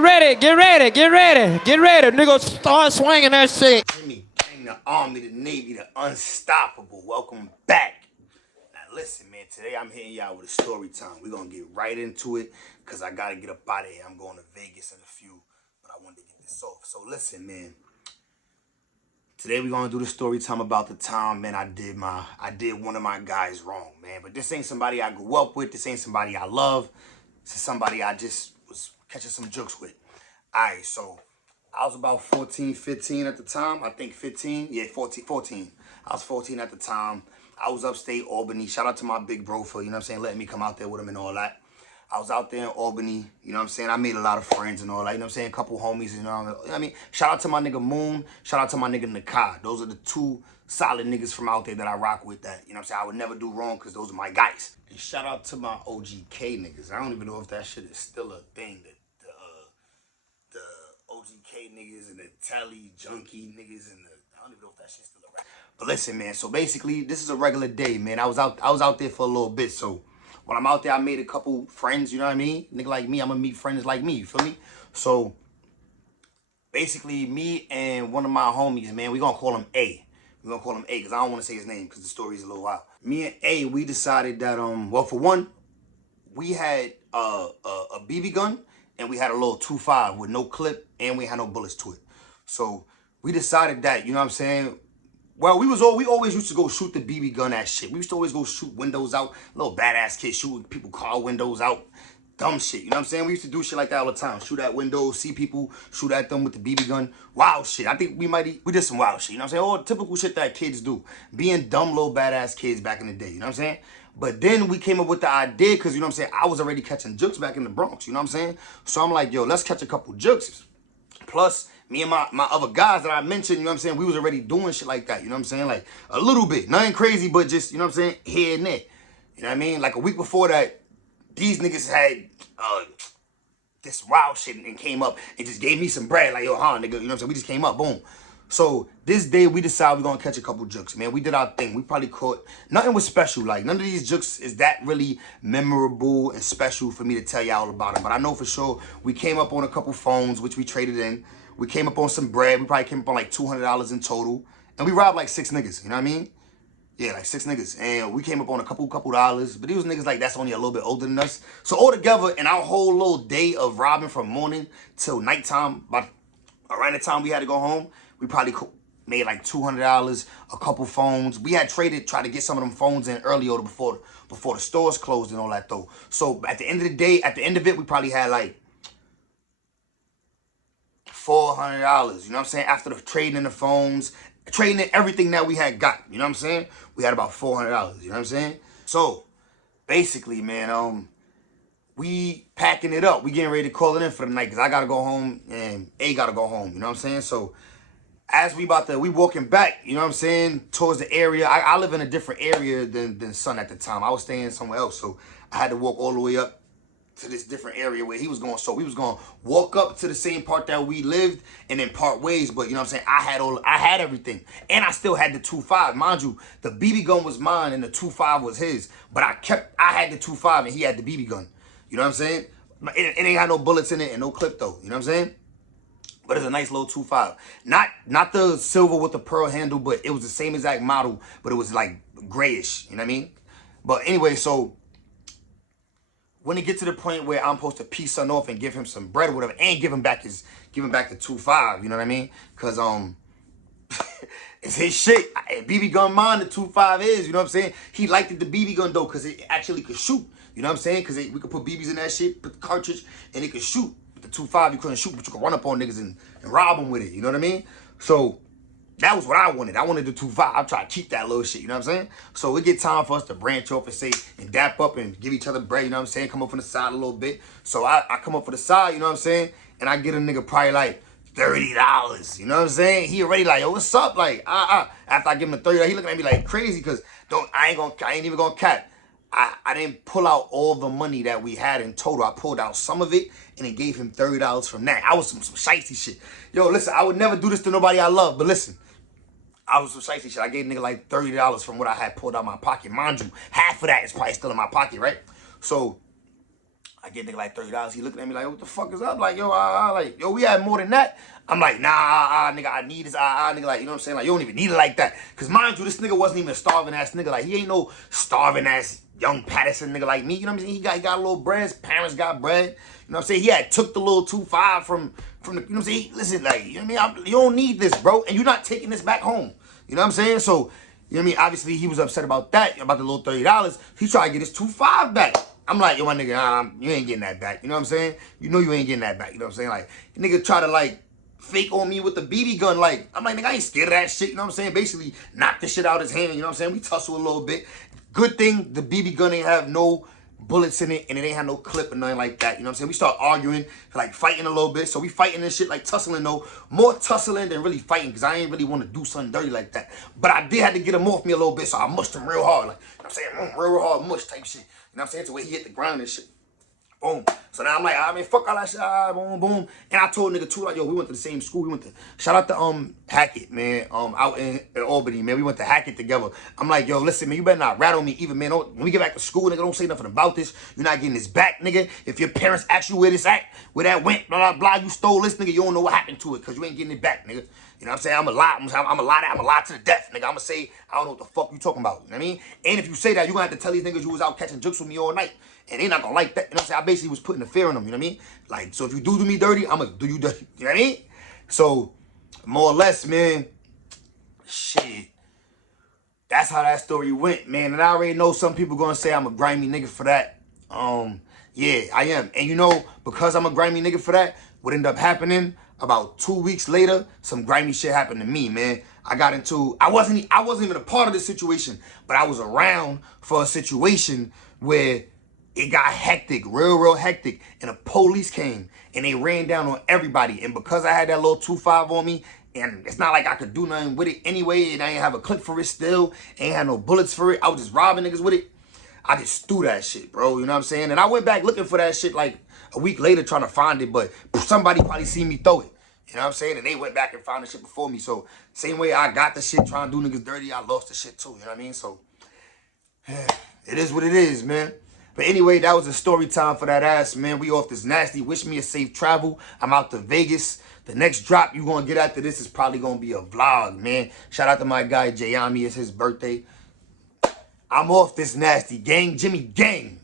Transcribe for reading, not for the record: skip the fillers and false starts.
Get ready. Nigga, start swinging that shit. Jimmy King, the Army, the Navy, the Unstoppable. Welcome back. Now listen, man, today I'm hitting y'all with a story time. We're going to get right into it because I got to get up out of here. I'm going to Vegas in a few, but I wanted to get this off. So listen, man. Today we're going to do the story time about the time, man, I did one of my guys wrong, man. But this ain't somebody I grew up with. This ain't somebody I love. This is somebody I just was catching some jokes with. All right, so I was about 14, 15 at the time. I think 15. Yeah, 14. I was 14 at the time. I was upstate Albany. Shout out to my big bro for, you know what I'm saying, letting me come out there with him and all that. I was out there in Albany, you know what I'm saying? I made a lot of friends and all that, you know what I'm saying? A couple homies, you know what I mean? Shout out to my nigga Moon. Shout out to my nigga Nakai. Those are the two solid niggas from out there that I rock with that, you know what I'm saying? I would never do wrong because those are my guys. And shout out to my OGK niggas. I don't even know if that shit is still a thing, the OGK niggas and the Tally Junkie niggas and I don't even know if that shit's still around. But listen, man, so basically this is a regular day, man. I was out there for a little bit, so when I'm out there I made a couple friends, you know what I mean? Nigga like me, I'm gonna meet friends like me, you feel me? So basically me and one of my homies, man, we gonna call him A. We're gonna call him A because I don't want to say his name because the story's a little wild. Me and A, we decided that well, for one, we had a BB gun and we had a little 2.5 with no clip and we had no bullets to it. So we decided that, you know what I'm saying? Well, we always used to go shoot the BB gun at shit. We used to always go shoot windows out. Little badass kids shooting people car windows out. Dumb shit, you know what I'm saying? We used to do shit like that all the time. Shoot at windows, see people, shoot at them with the BB gun. Wild shit. I think we did some wild shit, you know what I'm saying? All typical shit that kids do. Being dumb little badass kids back in the day, you know what I'm saying? But then we came up with the idea because, you know what I'm saying, I was already catching jukes back in the Bronx, you know what I'm saying? So I'm like, yo, let's catch a couple jukes. Plus, me and my other guys that I mentioned, you know what I'm saying, we was already doing shit like that, you know what I'm saying? Like, a little bit. Nothing crazy, but just, you know what I'm saying, here and there. You know what I mean? Like, a week before that, these niggas had this wild shit and came up and just gave me some bread. Like, yo, nigga, you know what I'm saying? We just came up, boom. So this day we decided we're gonna catch a couple jukes, man. We did our thing. We probably caught, nothing was special. Like none of these jukes is that really memorable and special for me to tell y'all about them. But I know for sure we came up on a couple phones, which we traded in. We came up on some bread. We probably came up on like $200 in total. And we robbed like 6 niggas, you know what I mean? Yeah, like 6 niggas. And we came up on a couple dollars. But these niggas like that's only a little bit older than us. So all together in our whole little day of robbing from morning till nighttime, about around the time we had to go home, we probably made like $200, a couple phones. We had tried to get some of them phones in earlier before the stores closed and all that though. So at the end of the day, at the end of it, we probably had like $400, you know what I'm saying? After the trading in the phones, trading in everything that we had got, you know what I'm saying? We had about $400, you know what I'm saying? So basically, man, we packing it up. We getting ready to call it in for the night because I got to go home and A got to go home, you know what I'm saying? So as we walking back, you know what I'm saying, towards the area. I live in a different area than Son at the time. I was staying somewhere else, so I had to walk all the way up to this different area where he was going. So we was going to walk up to the same part that we lived and then part ways. But you know what I'm saying, I had everything. And I still had the 2.5. Mind you, the BB gun was mine and the 2.5 was his. But I had the 2.5 and he had the BB gun. You know what I'm saying? It ain't had no bullets in it and no clip though. You know what I'm saying? But it's a nice little 2.5. Not the silver with the pearl handle, but it was the same exact model, but it was like grayish, you know what I mean? But anyway, so when it get to the point where I'm supposed to peace son off and give him some bread or whatever, and give him back the 2.5, you know what I mean? Cause it's his shit. BB gun mine, the 2.5 is, you know what I'm saying? He liked the BB gun though, cause it actually could shoot. You know what I'm saying? Cause we could put BBs in that shit, put the cartridge, and it could shoot. The 2.5 you couldn't shoot, but you could run up on niggas and rob them with it. You know what I mean? So that was what I wanted. I wanted the 2.5. I try to keep that little shit. You know what I'm saying? So it get time for us to branch off and say and dap up and give each other bread. You know what I'm saying? Come up from the side a little bit. So I come up for the side. You know what I'm saying? And I get a nigga probably like $30. You know what I'm saying? He already like, yo, what's up? Like, after I give him the 30, he looking at me like crazy because I ain't even gonna cap. I didn't pull out all the money that we had in total. I pulled out some of it and then gave him $30 from that. I was some shicey shit. Yo, listen, I would never do this to nobody I love, but listen, I was some shicey shit. I gave nigga like $30 from what I had pulled out my pocket. Mind you, half of that is probably still in my pocket, right? So I get nigga like $30. He looking at me like, what the fuck is up? Like, yo, we had more than that. I'm like, nah, nigga, I need this, nigga, like, you know what I'm saying? Like, you don't even need it like that. Cause mind you, this nigga wasn't even a starving ass nigga. Like, he ain't no starving ass young Patterson nigga like me. You know what I'm saying? He got a little bread. His parents got bread. You know what I'm saying? He had took the little 2.5 from the, you know what I'm saying? Listen, like, you know what I mean? You don't need this, bro. And you're not taking this back home. You know what I'm saying? So, you know what I mean? Obviously, he was upset about that, about the little $30. He tried to get his 2.5 back. I'm like, yo, my nigga, you ain't getting that back. You know what I'm saying? You know you ain't getting that back. You know what I'm saying? Like, nigga try to, like, fake on me with the BB gun. Like, I'm like, nigga, I ain't scared of that shit. You know what I'm saying? Basically, knock the shit out of his hand. You know what I'm saying? We tussle a little bit. Good thing the BB gun ain't have no bullets in it, and it ain't have no clip or nothing like that. You know what I'm saying? We start arguing, like, fighting a little bit. So we fighting and shit, like, tussling, though. More tussling than really fighting, because I ain't really want to do something dirty like that. But I did have to get him off me a little bit, so I mushed him real hard. Like, you know what I'm saying? Real hard mush type shit. You know what I'm saying? To where he hit the ground and shit. Boom. So now I'm like, I mean, fuck all that shit. Boom, boom. And I told nigga too, like, yo, we went to the same school. We went to, shout out to Hackett, man. Out in Albany, man. We went to Hackett together. I'm like, yo, listen, man, you better not rattle me either, man. When we get back to school, nigga, don't say nothing about this. You're not getting this back, nigga. If your parents ask you where this at, where that went, blah, blah, blah, you stole this, nigga, you don't know what happened to it, because you ain't getting it back, nigga. You know what I'm saying? I'm a lie to the death, nigga. I'm gonna say, I don't know what the fuck you talking about. You know what I mean? And if you say that, you gonna have to tell these niggas you was out catching jokes with me all night. And they not gonna like that. You know what I'm saying? I basically was putting the fear in them, you know what I mean? Like, so if you do me dirty, I'm gonna do you dirty. You know what I mean? So, more or less, man, shit. That's how that story went, man. And I already know some people gonna say I'm a grimy nigga for that. Yeah, I am. And you know, because I'm a grimy nigga for that, what ended up happening, about 2 weeks later, some grimy shit happened to me, man. I wasn't even a part of this situation, but I was around for a situation where it got hectic, real hectic. And the police came and they ran down on everybody. And because I had that little 2.5 on me, and it's not like I could do nothing with it anyway, and I ain't have a clip for it still, ain't had no bullets for it, I was just robbing niggas with it. I just threw that shit, bro. You know what I'm saying? And I went back looking for that shit like a week later trying to find it, but somebody probably seen me throw it. You know what I'm saying? And they went back and found the shit before me. So same way I got the shit trying to do niggas dirty, I lost the shit too. You know what I mean? So it is what it is, man. But anyway, that was a story time for that ass, man. We off this nasty. Wish me a safe travel. I'm out to Vegas. The next drop you gonna get after this is probably gonna be a vlog, man. Shout out to my guy Jayami. It's his birthday. I'm off this nasty. Gang, Jimmy Gang.